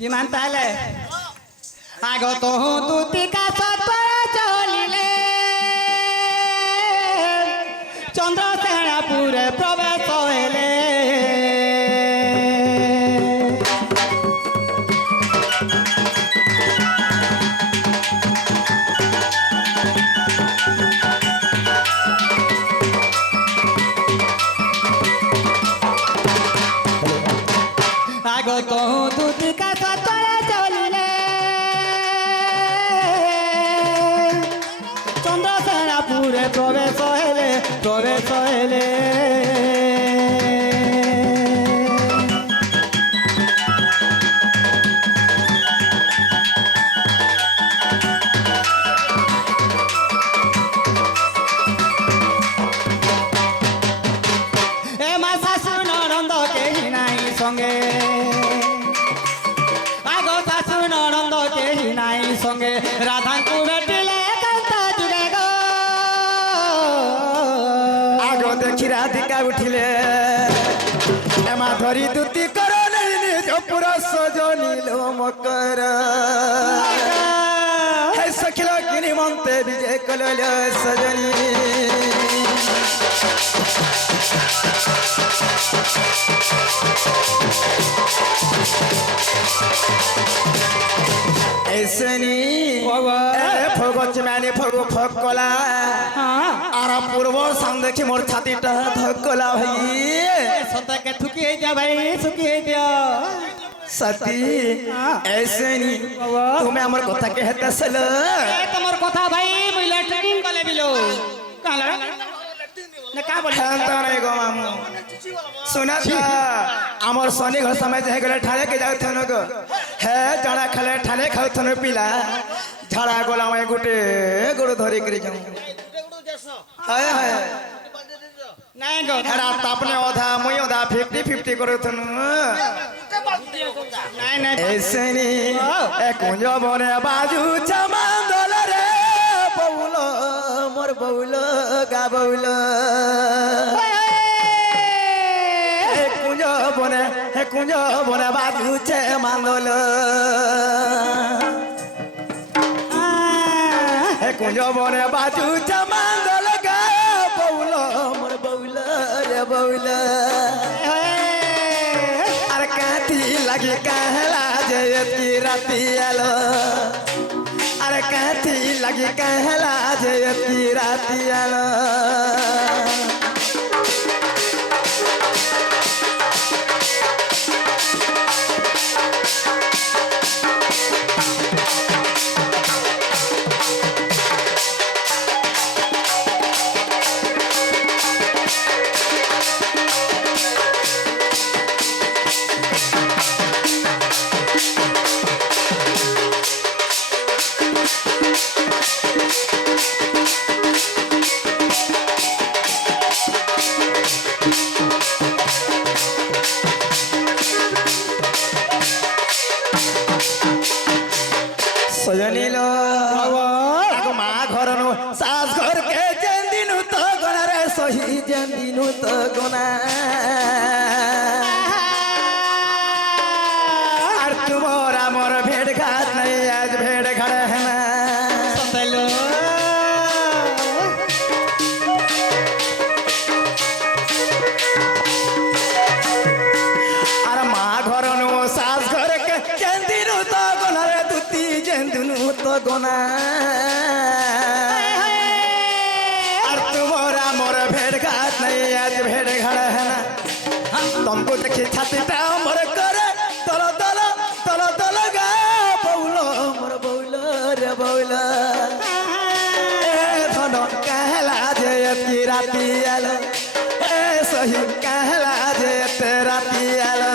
যিমান তাহলে আগত দুটি কাছ চলিলে চন্দ্রসেনাপুরে প্রবেশ হইলে আগত দুটি কাছ চলিলে চন্দ্রসেনাপুরে প্রবেশ হইলে এ মা শাশু ননন্দ কেহি নাই সঙ্গে আগো শাশু ননন্দ কেহি নাই সঙ্গে রাধাଙ୍କୁ ভেটিলে কান্তা যুগে গো আগো দেখি রাধিকা উঠিলে এমা ধরি দুতি কর নিজ পুর সজনিল মকর হে সখিল কিনি মন্তে বিজয় কলল সজনী ऐसनी फगच मैंने फगो फकला আর পূর্ব সাং দেখি মোর ছাতিটা ধকলা ভাই সতাকে ঠুকি যা ভাই সুকি যা সতী ऐसे नहीं तुम्हें আমার কথা कहता सल তোমার কথা ভাই মুই ল্যাট্রিন কলে বিলো কালা না কা বলি শান্ত নাই গো মামু सुना था আমার শনি ঘর সময় যাই গলে ঠানে কে যাও থন গো হে জଣା খালে ঠানে খাও থন পিলা ঝাড়া গলা মই গুটে গুড় ধরি করে যাও হায় হায় নাই গো হেরা তাপনে অধা মই অধা 50-50 করে থন নাই নাই ऐसे नहीं ए कुंज बने बाजू चमांदल रे बउल मोर बउल गा बउल कुंज बने बाजू चमांदल कुंज बने बाजू चमांदल गा बउल मोर बउल रे बउल अरे काठी लगी कहला जयती राती आलो अरे काठी लगी कहला जयती राती आलो सजनीलो आगो मा घर नो सास घर के जेन दिनु तो गना रे सही जेन दिनु तो गना और तुमरा मोर भेड़ घाट नहीं आज भेड़ घड़ है ना সতেলো और मा घर नो सास घर के जेन दिनु तो गना रे दुती जेन दिनु तो गना और तुमरा मोर भेड़ घाट नहीं आज भेड़ घड़ है ना तुमको देखी छाती टा मोर करे तल तल तल तल गा बउलो मोर बउलो रे बउलो ए धन कहला जे की राती आलो ए सही कहला जे ते राती आलो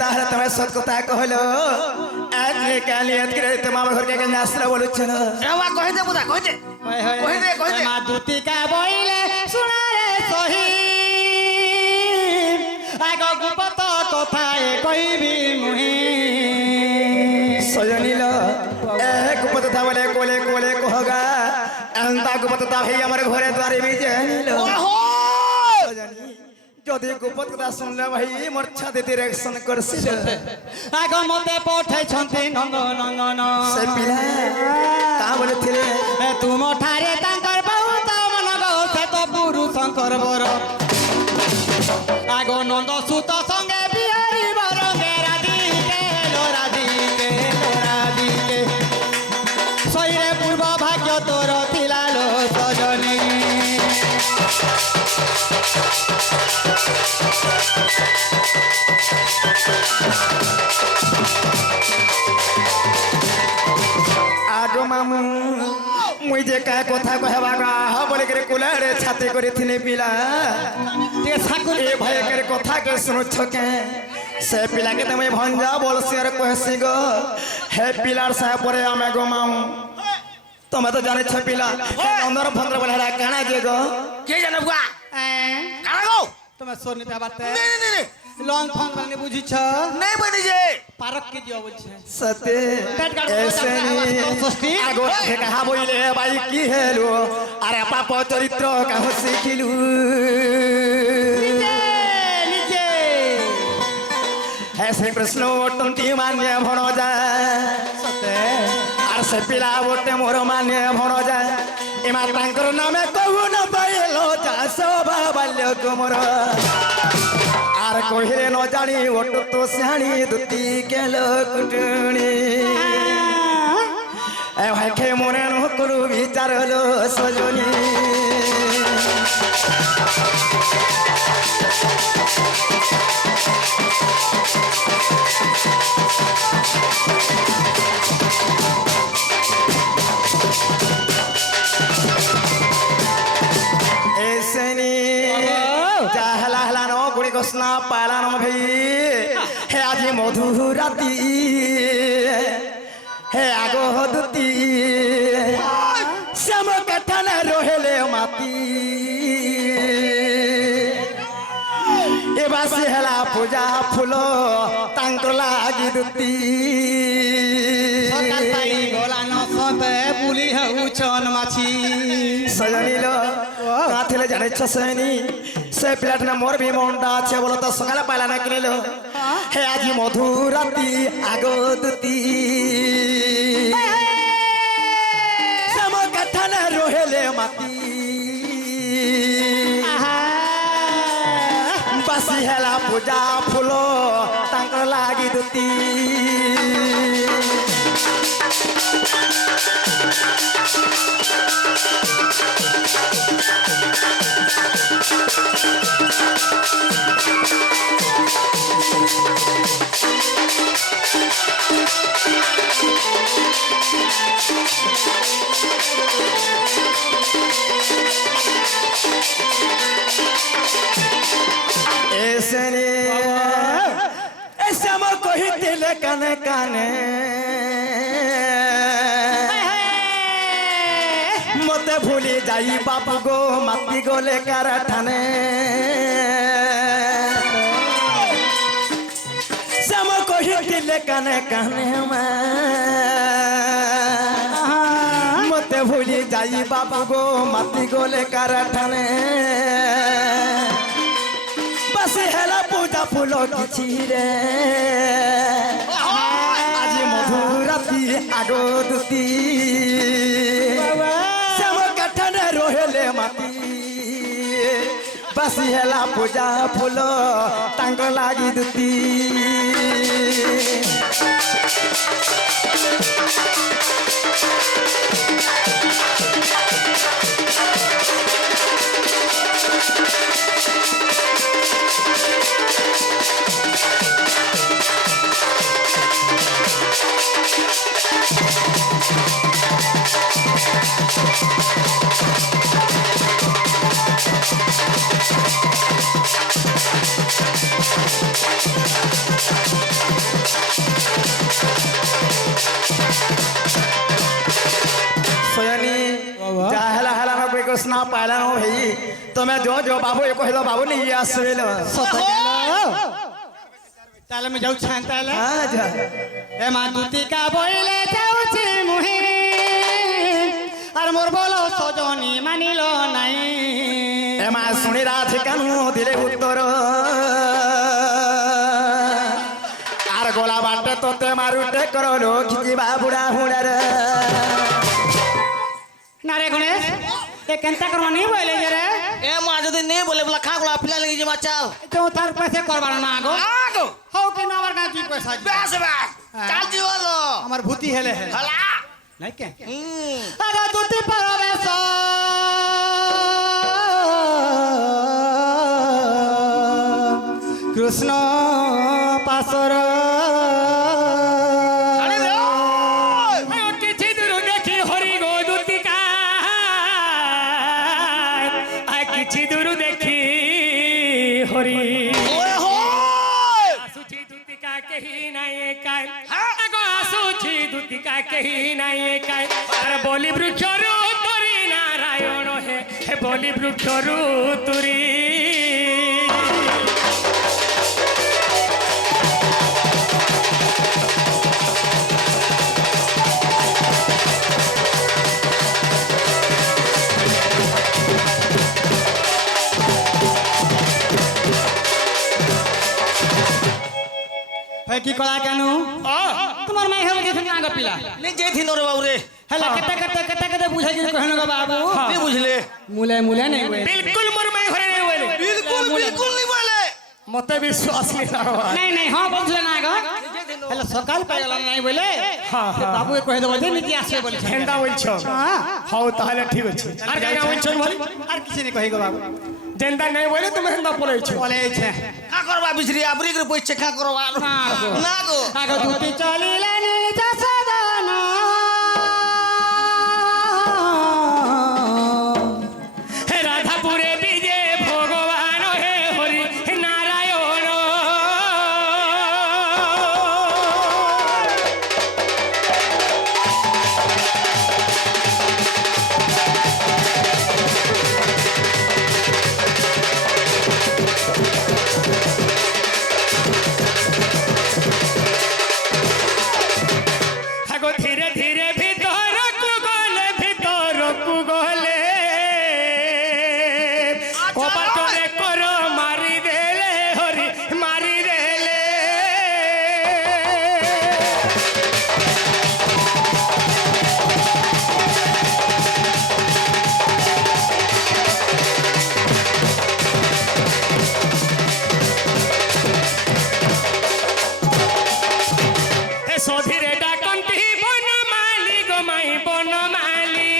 তাহলে তুমি সত কথা কহলো আজ কালি আজকে তোমার ঘরকে কেন আসলে বলছেন রেওয়া কহে দে বুদা কহে দে কহে দে মা দুতিকা বইলে শুনারে সহি আগ গুপত কথায় কইবি মুহি সজনীল গুপত তা বলে কোলে কোলে কহগা এন্তা গুপত তা ভাই আমার ঘরে দ্বারে বিজে নিল যদি গুপত কথা শুনলে ভাই মোর ছাদে ডিরেকশন করছিল আগ মতে পঠাইছন্তি নঙ্গ নঙ্গন সে পিলা তা বলেছিলে তুম ঠারে তাঙ্কর বহুত মন গছে তো পুরু শঙ্কর বর আগ নন্দ সুত সঙ্গে বিহারি বরঙ্গে রাধিকে লো রাধিকে লো রাধিকে সইরে পূর্ব ভাগ্য তোর ଥିଲା লো সজনী আগো মামু মুই যে কা কথা কহবা গা বলে করে কুলারে ছাতে করে থিনে পিলা ঠিক সাকুর এ ভাই করে কথা কে শুনুছ কে সে পিলাকে তুমি ভঞ্জা বলছি আর কহছি গো হে পিলার সাহে পরে আমি গো মামু তুমি তো জানিছ পিলা অন্দর ভন্দ্র বলে হেরা কানা যে গো কে জানে বুয়া কারা গো তোমার সোনিতে বাতে নে নে নে লং ফং মানে বুঝিছ নেই বনি যে পারক কি দিও বলছে সতে পেট কাট এসে ষষ্ঠী আগো কাহা বইলে ভাই কি হেলো আরে পাপ চরিত্র কাহ শিখিলু নিজে হে শ্রী কৃষ্ণ টন্টি মানে ভণ যায় সতে আর সে পিলা বটে মোর মানে ভণ যায় এমা তাঙ্কর নামে কহু ন পাইলো চাষ বাল্য কুমর আর কহিলে ন জানি ওট তো শাণী দুতি কেল কুটুনি এ ভাই খে মনে ন করু বিচার হলো সজনী এসেনি যাহলা হলানো গুড়ি গোসনা পালানো ভাই হে আজি মধু রাতি হে আগো দুতি শ্যাম কাঠানে রহেলে মাতি এবাসি হেলা পূজা ফুল তাঙ্কর লাগি দুতি সকাল পাই গলা ন সতে পুলি হেউছন মাছি সজনীল কাথিলে জানিছ সেনি সে পিলাটা না মোর ভি মনটা আছে বলো তো সকালে পাইলা না কিনিল হে আজি মধু রাতি আগতুতি শ্যাম কাঠানে রহেলে মাতি বাসি হেলা পূজা ফুল তাঙ্কর লাগি দুতি এসেনি এসে আমার কহিলে কানে কানে মতে ভুলি যাই বাবু গো মাতি গলে কারখানে শ্যাম কহিলে কানে কানে মতে ভুলি যাই বাবু গো মাতি গলে কারখানে বাসি হেলা পূজা ফুল কিছু রে আজি মধু রাতি আগো দুতি শ্যাম কাঠানে রহেলে মাতি বাসি হেলা পূজা ফুল তাঙ্ক লাগি দুতি पाइला नो भाई तमे जो बाबू ये कहिलो बाबू नहीं आसबेलो সত গেল তাহলে আমি যাচ্ছি তাহলে हां जा এ মা দুতিকা বইলে যাচ্ছি মুহি আর মোর বলো সজনী মানিল নাই এমা শুনি রাধে কানু দিলে উত্তর আর গোলা বাটে তোতে মারুটে করলো খিজিবা বুড়া হুড়ার না রে গণেশ এ কেনতা করবা নি বইলে যে রে এ মা যদি নেই বলে বলা খা গোলা পিলা লাগি যাবা চাল তো তার পয়সা করবার না আগো আগো হও কেন আমার কাছে তুই পয়সা দিবি? বেশ বেশ চাল দিওলো আমার ভূতি হেলে হে হলা নাই কে হুম আগো দুতি পরবেশ কৃষ্ণ পাশর আরে রে ওই! কিছু দূর দেখি হরি গো দুতিকা কিছু দূর দেখি হরি ওয়ে হোয় আসুছি দুতিকা কেহি নাই একাই হ্যাঁ? আগো আসুছি দুতিকা কেহি নাই একাই আর বলি বৃক্ষরু তরি নারায়ণ হে বলি বৃক্ষরু তুরি ভাই কি করা কেন তোমার মাই হল গেছে না আগো পিলা নে যে থিনো রে বাবু রে হেলা কেতে বুঝাই দিল কহেন গো বাবু নি বুঝলে মুলে মুলে নাই বই বিলকুল মোর মাই ঘরে নাই বলে বিলকুল বিলকুল নি বলে মতে বিশ্বাস নেই নাই নাই হ্যাঁ বুঝলে না আগো হেলা সকাল পাই গেল নাই বলে বাবু কহে দেব যে নীতি আসবে বলে হেন্দা বলছো হ্যাঁ হও তাহলে ঠিক আছে আর কাইনা বলছো বল আর কিছু নেই কহি গো বাবু যেন্দা নাই বলে তুমি হেন্দা পড়াইছো বলেছে খা করবা বিছরি আবরি করে পয়ছে খা করবা না গো আগো দুটি চলিলে নিজ সদন হে রাধাপুরে বিজে ভগবান হে হরি হে নারায়ণ আগো ধীরে ধীরে ভিতরকু গলে কপাটরে কর মারি দেলে হরি মারি দেলে এ সধীরে ডাকন্তি বনমালি গোমাই বনমালি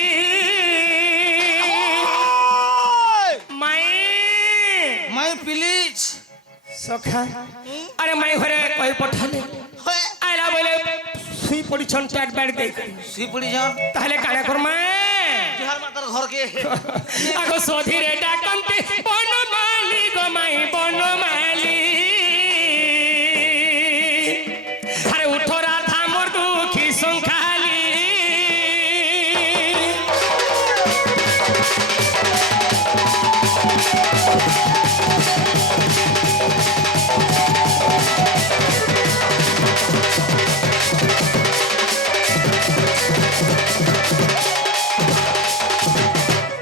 মাই মাই প্লিজ সখা আরে মাই ঘরে কই পঠালে হয় আইলা বলে শুই পড়িছন চাট বেড দেই শ্রীপুরি যান তাহলে কানে করমা বিহার মাতার ঘরকে আগো সধীরে ডাকন্তি বনমালি গোমাই বনমালি আরে উঠো রাধা মোর দুঃখী সংখালি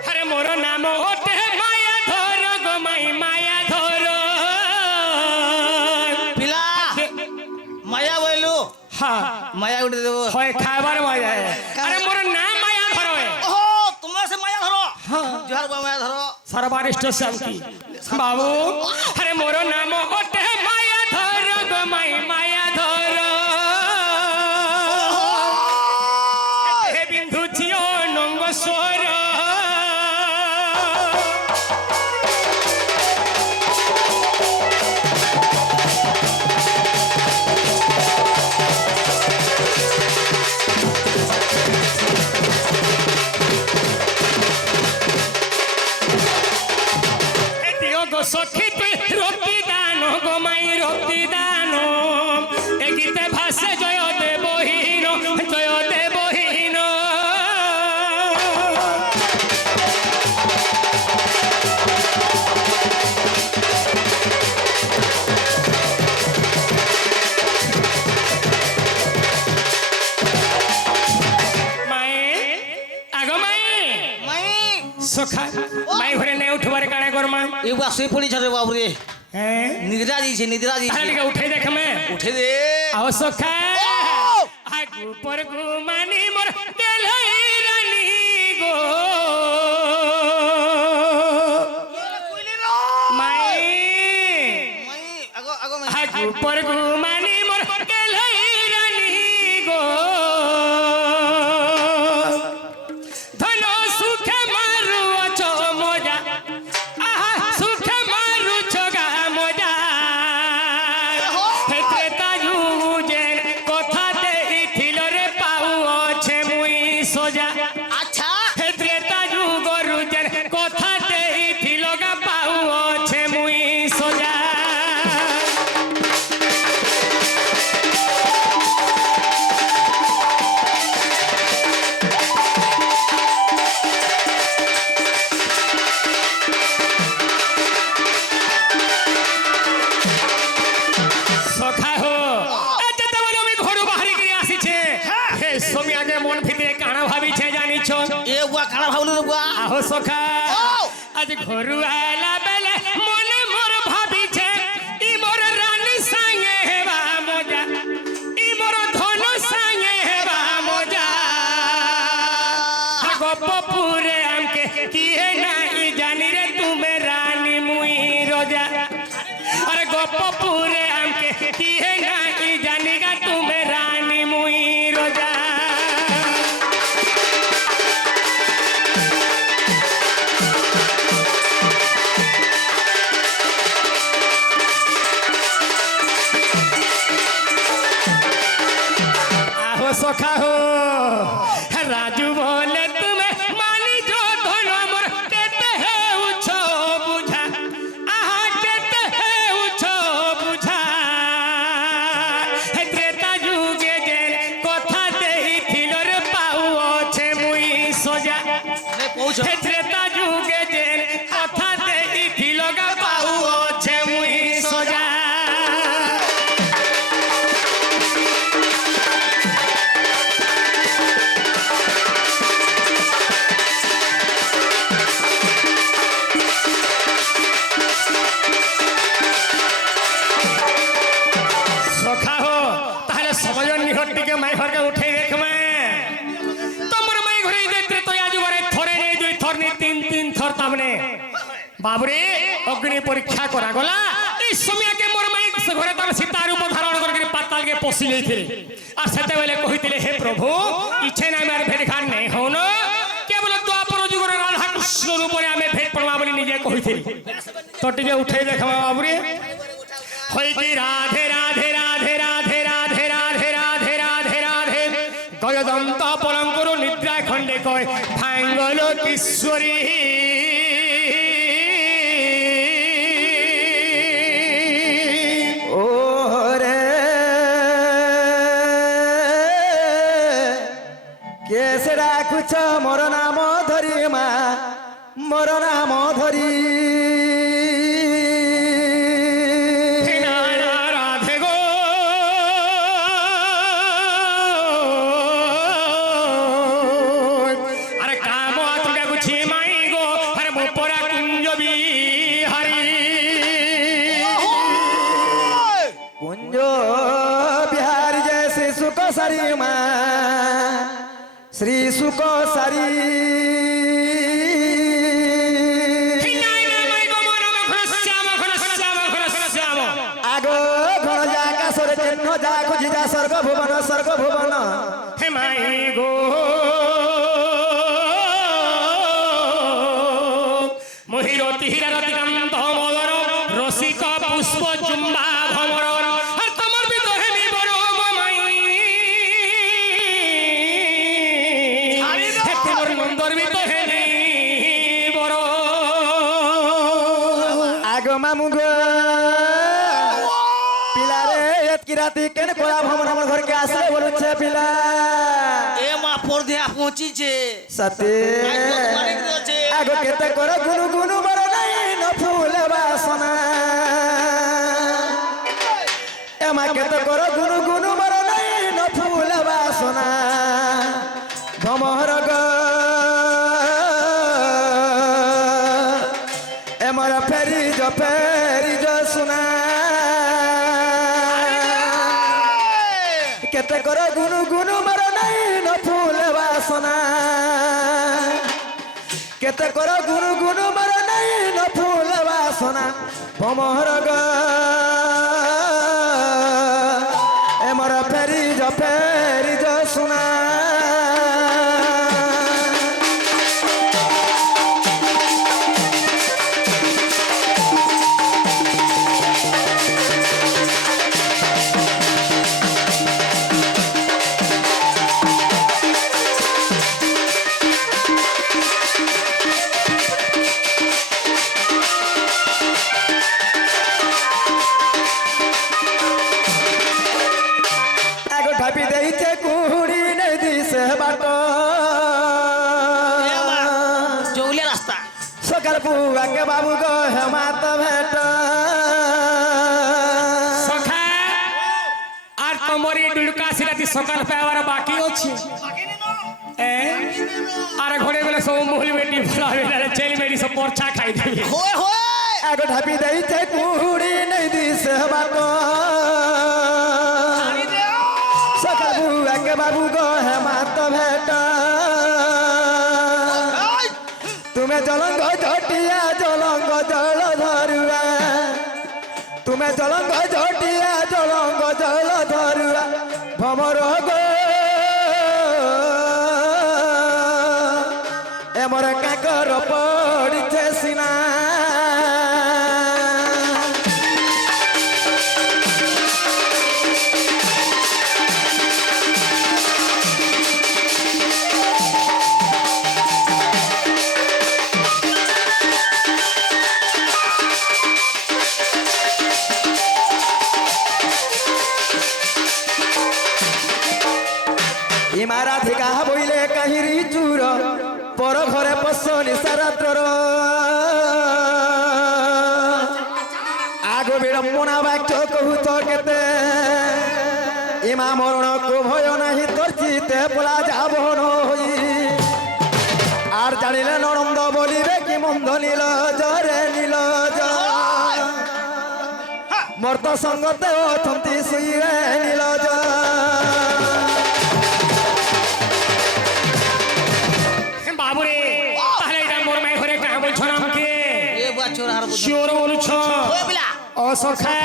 আরে মোর নাম ওটে মায়া ধর গো মাই মায়া ধর পিলা মায়া বইলু হ্যাঁ মায়া উঠে দেবো হয় খাবার মায়া আরে মোর নাম মায়া ধর ওহো তোমরা সে মায়া ধরো জোহার বা মায়া ধরো সর্বারিষ্ট শান্তি বাবু আরে মোর নাম ওটে মায়া ধর গো মাই মায়া ধর হে বিন্ধু ঝিও নঙ্গ স্বর হে দিও গো সখী তুই রতি দান গো সখা মাই ঘরে নাই উঠবার কানে করমা এ বুয়া শুয়ে পড়িছ রে বাবু রে হ্যাঁ নিদ্রা দিয়েছে নিদ্রা তাহলে দিয়েছে টিকে উঠে দেখমে উঠে দে আও সখা আগু পর ঘুমানি মোর দেলাই রানী গো মাই আগো আগো আগু পর ঘুমানি মোর দেলাই রানী গো ধন সুখে মারু অছ মজা আহা সুখে মারু ছগা মজা হেতে তাজু যে কথা দেইছিল রে পাউ আছে মুই সোজা আচ্ছা হেতে তাজু গরু যে কথা দেইছিল গা পাউ আছে মুই সোজা সখা হো যেতে বলে আমি ঘর বাহারি করে আসিছে হে সমি আগে মন ভিতরে কানা ভাবিছে জানিছ এ বুয়া কানা ভাবলু রে বুয়া আহো সখা আজ ঘরু আইলা বেলে মনে মোর ভাবিছে ই মোর রানী সাঙ্গে হেবা মজা ই মোর ধন সাঙ্গে হেবা মজা গপপুরে আমকে কি হে নাই জানি রে তুমি রানী মুই রোজা अरे गोपपुरे हमके की है नहीं जानेगा तुम्हें रानी मुई रोजा आहो सखा हो राजू बोले तुम्हें मानी जो धनो मोर कहते है उछो बुझा आहा कहते है उछो बुझा हे त्रेता जुगे जे কথা দেইছিল রে পাউ আছে মুই সোজা নে পৌঁছ হে ত্রেতা যুগে যে কথা দেইছিল গা পাউ আছে মুই সোজা সখা হো তাহলে সময় নিহত টিকে মাই ঘরকে উঠে দেখমে তোমার মাই ঘরে দেখতে তো আজ ঘরে থরে নেই দুই থর নেই তিন তিন থর তামনে বাবরে অগ্নি পরীক্ষা করা গলা এই সময়কে মোর মাই ঘরে তার সীতার রূপ ধারণ করে পাতালকে পশি লইଥିଲେ আর সেতেবেলে কহিଥିଲେ হে প্রভু ইচ্ছে না আমার ভেট ঘাট নেই হন কেবল দ্বাপর যুগর রাধা কৃষ্ণ রূপে আমি ভেট পড়বা বলি নিজে কহিଥିଲି তো টিকে উঠে দেখমা বাবরে হইকি রাধে রাধে রাধে রাধে রাধে রাধে রাধে রাধে রাধে গয়দন্ত পলঙ্কর নিদ্রা খণ্ডে কয় ভাঙ্গল কিশোরী ও রে কেসে রাখুছ মোর নাম ধরি মা মোর নাম ধরি রাধে গো আরে কাম আতুটা গুছি মাই গো আরে মোপরা কুঞ্জ বিহারি কুঞ্জ বিহারি জয় শ্রী সুখ সারি মা শ্রী সুখ সারি আগ ঘর যা আকাশরে চিহ্ন যা খুঁজি যা স্বর্গ ভুবন হে মাই গো মহিরতি হীরারতি কান্ত মদর রসিক পুষ্প চুম্বা ভমর আর তোমার ভিতরে নিবর মাই হে তোমার মন্দর ভিতরে নিবর আগ মামু গো পিলারে এতকি রাতি কেন কোলা ভ্রমণ আমার ঘরকে আসলে বলছে পিলা এ মা পরদেহা পৌঁছিছে সতে অনেক রয়েছে আগ কেতে করে গুনু গুনু বড় নাই ন ফুল বাসনা এমা কেতে করে গুনু গুনু বড় নাই ন ফুল বাসনা ভ্রমর গ কেতে করে গুনু গুনু মর নাই ন ফুল বাসনা কেতে করে গুনু গুনু মর নাই ন ফুল বাসনা ভমর গ এমর ফেরি য সোনা ঢাপি দেইছে কুড়ি নেই দিছে বাট জৌলিয়া রাস্তা সকাল পুয়াকে বাবু গো হেমাত ভেট সখা আর তোমার এই ডুলকা সিরাতি সকাল পাওয়ার বাকি আছে আর ঘরে গেলে সব মহল বেটি ভরা হয়ে গেলে ছেলে মেয়েটি সব পরচা খাই দেবে হয়ে হয়ে এক ঢাপি দেইছে কুড়ি নেই দিছে বাট সকাল পুয়াকে বাবু গো হেমাত ভেট তুমি জলঙ্গ ঝটিয়া জলঙ্গ জল ধরুয়া তুমি জলঙ্গ ঝটিয়া জলঙ্গ জল ধরুয়া ভমর গো এমর কাকর পড়িছে সিনা ইমারাধিকা বইলে কাহিরি চুর পর ঘরে পশনি সারাত্র আগ বিড়ম্বনা বাক্য কহুত কেতে ইমা মরণকু ভয় নাহি তোর চিতে পোলা যাব নই আর জানিলে ননন্দ বলিবে কি মন্দ নীল জরে নীল মর্ত সঙ্গতে অথন্তি শুইবে নীল বাবুরে তাহলে এটা মোর মাই ঘরে কাহা বলছ না আমাকে এ বুয়া চোর হার বুঝ চোর বলছ ওই বিলা ও সখা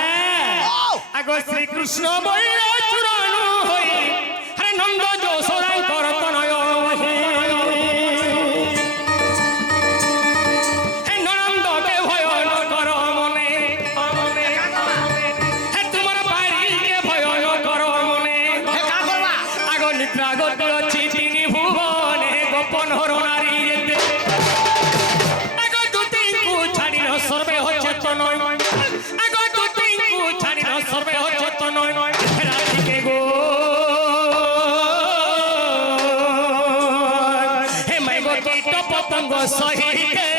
আগ শ্রীকৃষ্ণ বইল চুরানু হই আরে নন্দ যশোদা করত নয় হে নন্দকে ভয় ন কর মনে হে তোমার বাড়িকে ভয় ন কর মনে হে কা করবা আগ নিদ্রা গতি অছি তিনি ভুবনে গোপন হর নারী যেতে আগ দুতিଙ୍କୁ ছাড়িল সর্বে হচ্ছে তো নয় আগ দুতিଙ୍କୁ ছাড়িল সর্বে হচ্ছে তো নয় রাধিকে গো হে মাই গো কীট পতঙ্গ সহিতে